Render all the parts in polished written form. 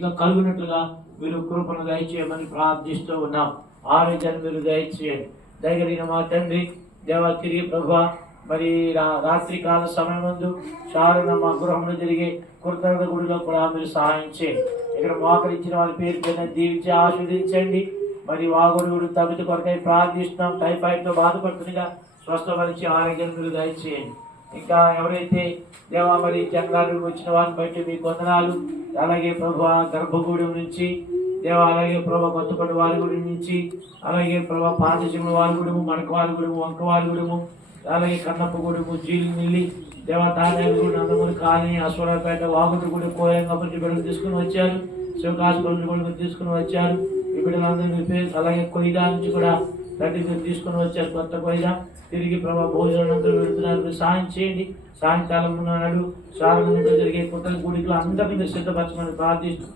రీతిగా కలుగునట్లుగా మీరు కృపను దయచేయమని ప్రార్థిస్తూ ఉన్నాం. ఆరోగ్యాన్ని మీరు దయచేయండి. దయగలిగిన మా తండ్రి దేవ, తిరిగి ప్రభువా మరి రాత్రి కాల సమయం ముందు చారున మా గృహంలో జరిగే కృతజ్ఞత గుడిలో కూడా మీరు సహాయం చేయండి. ఇక్కడ మోకరించిన వారి పేరు పైన దీవించి ఆస్వాదించండి. మరి వాగుడు తగ్గుతు కొరకై ప్రార్థిస్తున్నాం. టైఫాయిడ్తో బాధపడుతుండగా స్వస్థపరిచి ఆరోగ్యాన్ని మీరు దయచేయండి. ఇంకా ఎవరైతే దేవా మరి జంగాలు వచ్చిన వారిని బట్టి మీకు వందనాలు. అలాగే ప్రభు గర్భగూడెం నుంచి దేవా, అలాగే ప్రభు కొత్తపల్లి వారిగూడి నుంచి, అలాగే ప్రభు పాతశివుల వారిగూడెము, మడక వారిగూడెము, వంక వారిగూడెము, అలాగే కన్నప్పగూడెము, జీలిమిల్లి దేవా, తాజాగూడెం, నందమూరి కాలనీ, అశ్వరాపేట, వాగుడుగూడి, కోయంగా బిడ్డలు తీసుకుని వచ్చారు. శివకాశపల్లి కూడా తీసుకుని వచ్చారు. ఈ బిడ్డలందరూ పేరు అలాగే కొయ్యదా నుంచి కూడా తండ్రి మీరు తీసుకుని వచ్చారు. కొత్త కొయ్యదా తిరిగి ప్రభావ భోజనంతో వెళుతున్నారు. సాయం చేయండి. సాయంకాలం నాడు సాయంత్రం జరిగే కొత్త గుడిలో అందరినీ మీరు సిద్ధపరచమని ప్రార్థిస్తూ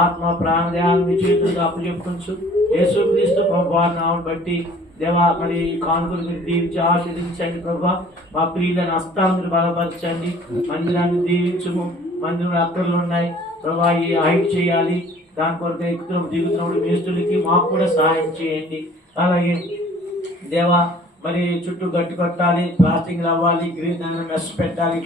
ఆత్మ ప్రాణదేహాన్ని మీ చేతులుగా అప్పచెప్పుకొచ్చు. యేసుక్రీస్తు ప్రభువా నామమును బట్టి దేవా మరి కానుకలు మీరు దీవించి ఆశీర్వదించండి. ప్రభా మా ప్రియులను హస్తాలను మీరు బలపరచండి. మందిరాన్ని దీవించము. మందిరంలో అక్కర్లు ఉన్నాయి ప్రభా, ఈ హైట్ చేయాలి. దాని కొరకు ఎక్కుతున్నాం దిగుతున్నప్పుడు మేస్తులకి మాకు కూడా సహాయం చేయండి. అలాగే దేవా మరి చుట్టూ గట్టి కొట్టాలి, ప్లాస్టింగ్ అవ్వాలి, గ్రీన్ మెస్ పెట్టాలి.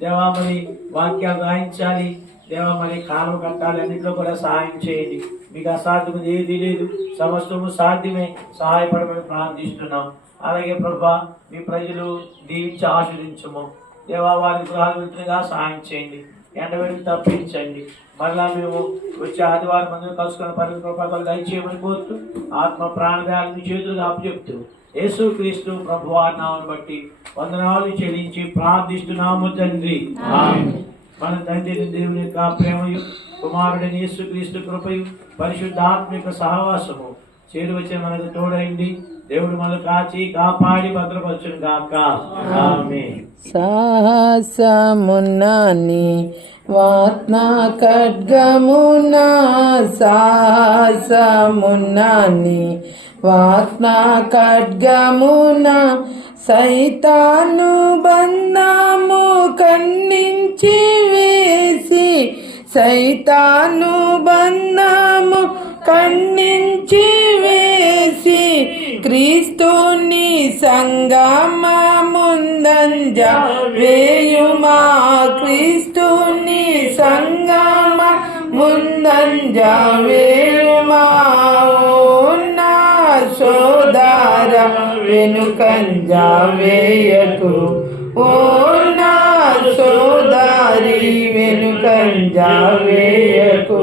దేవా మరి వాక్యాలు రాయించాలి. దేవా మరి కాలువ కట్టాలి. అన్నింటిలో కూడా సహాయం చేయండి. మీకు అసాధ్యం ఏది లేదు, సమస్తము సాధ్యమే. సహాయపడమని ప్రార్థిస్తున్నాం. అలాగే ప్రభా మీ ప్రజలు దీవించి ఆశీర్వదించము. దేవా వారి గృహాలు వెళ్తుండగా సహాయం చేయండి. ఎండవేడిని తప్పించండి. మరలా మేము వచ్చే ఆదివారం మందులు కలుసుకున్న పరిమితి కృపలు దయచేయమని కోరుతూ ఆత్మ ప్రాణదాయాలను చేతులుగా అప్పచెప్తూ యేసుక్రీస్తు ప్రభువారి నామమును బట్టి వందనాలు చెల్లించి ప్రార్థిస్తున్నాము తండ్రి. మన తండ్రి దేవుని యొక్క ప్రేమయు, కుమారుడైన యేసుక్రీస్తు కృపయు, పరిశుద్ధాత్మిక సహవాసము చేరువచ్చే మనకు తోడైంది. దేవుడు మనల్ని కాచి కాపాడి భద్రపరచును గాక. ఆమేన్. సాహసమున్నాని వాత్న ఖడ్గమునా, సాహసమున్నాని వాత్న ఖడ్గమునా, సైతాను బంధము ఖండించి వేసి, సైతాను బంధము ఖండించి వేసి, క్రీస్తుని సంగమముందంజ వేయుమా, క్రీస్తుని సంగమ ముందంజ వేయుమా. నా సోదర వెనుకంజ వేయకు, ఓ నా సోదరి వెనుకంజ వేయకు.